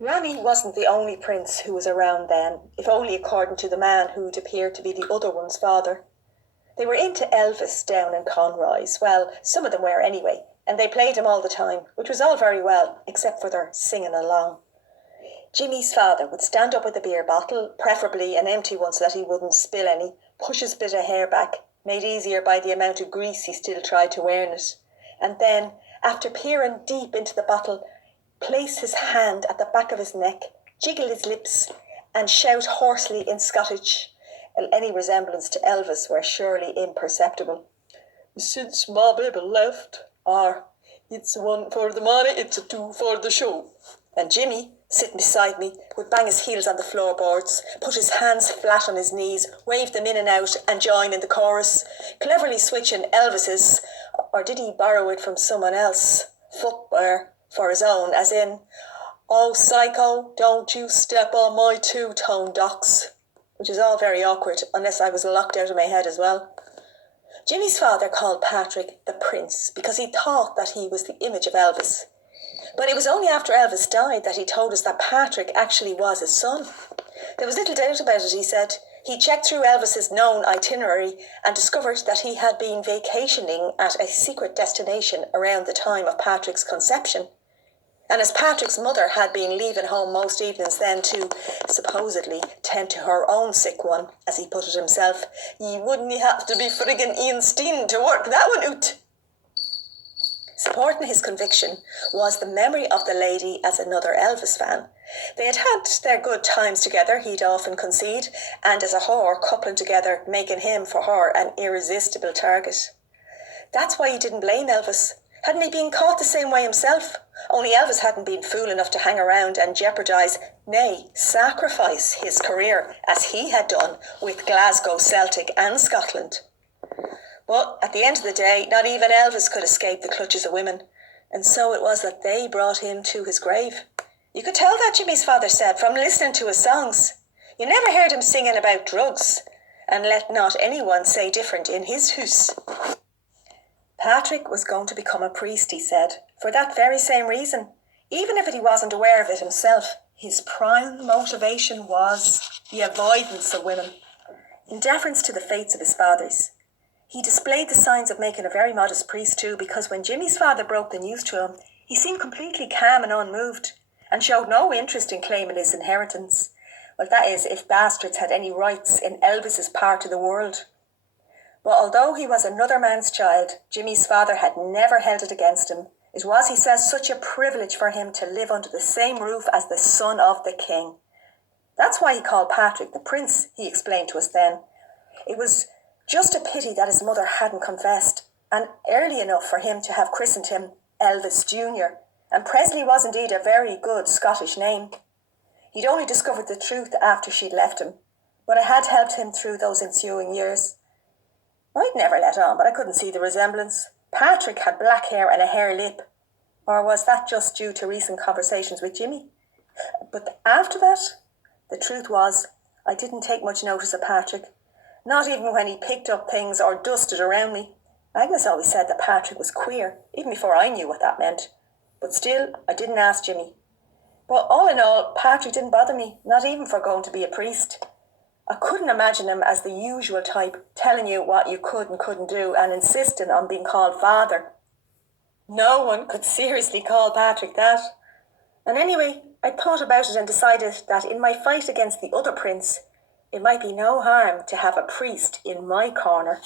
Ronnie wasn't the only prince who was around then, if only according to the man who'd appeared to be the other one's father. They were into Elvis down in Conroy's. Well, some of them were anyway, and they played him all the time, which was all very well, except for their singing along. Jimmy's father would stand up with a beer bottle, preferably an empty one so that he wouldn't spill any, push his bit of hair back, made easier by the amount of grease he still tried to wear in it, and then, after peering deep into the bottle, place his hand at the back of his neck, jiggle his lips, and shout hoarsely in Scottish. Any resemblance to Elvis were surely imperceptible. Since my baby left, it's a one for the money, it's a two for the show. And Jimmy, sitting beside me, would bang his heels on the floorboards, put his hands flat on his knees, wave them in and out, and join in the chorus, cleverly switching Elvis's, or did he borrow it from someone else, footwear, for his own, as in, "Oh, psycho, don't you step on my two-tone docks," which is all very awkward, unless I was locked out of my head as well. Jimmy's father called Patrick the Prince because he thought that he was the image of Elvis. But it was only after Elvis died that he told us that Patrick actually was his son. There was little doubt about it, he said. He checked through Elvis's known itinerary and discovered that he had been vacationing at a secret destination around the time of Patrick's conception. And as Patrick's mother had been leaving home most evenings then to, supposedly, tend to her own sick one, as he put it himself, "Ye wouldn't have to be friggin' Ian Steen to work that one out." Supporting his conviction was the memory of the lady as another Elvis fan. They had had their good times together, he'd often concede, and as a whore coupling together, making him, for her, an irresistible target. That's why he didn't blame Elvis. Hadn't he been caught the same way himself? Only Elvis hadn't been fool enough to hang around and jeopardise, nay, sacrifice his career, as he had done with Glasgow, Celtic and Scotland. But at the end of the day, not even Elvis could escape the clutches of women, and so it was that they brought him to his grave. You could tell that, Jimmy's father said, from listening to his songs. You never heard him singing about drugs, and let not anyone say different in his house. Patrick was going to become a priest, he said, for that very same reason. Even if he wasn't aware of it himself, his prime motivation was the avoidance of women. In deference to the fates of his fathers, he displayed the signs of making a very modest priest too, because when Jimmy's father broke the news to him, he seemed completely calm and unmoved, and showed no interest in claiming his inheritance. Well, that is, if bastards had any rights in Elvis's part of the world. But although he was another man's child, Jimmy's father had never held it against him. It was, he says, such a privilege for him to live under the same roof as the son of the king. That's why he called Patrick the Prince, he explained to us then. It was just a pity that his mother hadn't confessed, and early enough for him to have christened him Elvis Jr., and Presley was indeed a very good Scottish name. He'd only discovered the truth after she'd left him, but it had helped him through those ensuing years. I'd never let on, but I couldn't see the resemblance. Patrick had black hair and a hare lip, or was that just due to recent conversations with Jimmy? But after that, the truth was, I didn't take much notice of Patrick. Not even when he picked up things or dusted around me. Agnes always said that Patrick was queer, even before I knew what that meant. But still, I didn't ask Jimmy. But all in all, Patrick didn't bother me, not even for going to be a priest. I couldn't imagine him as the usual type, telling you what you could and couldn't do and insisting on being called father. No one could seriously call Patrick that. And anyway, I thought about it and decided that in my fight against the other prince, it might be no harm to have a priest in my corner.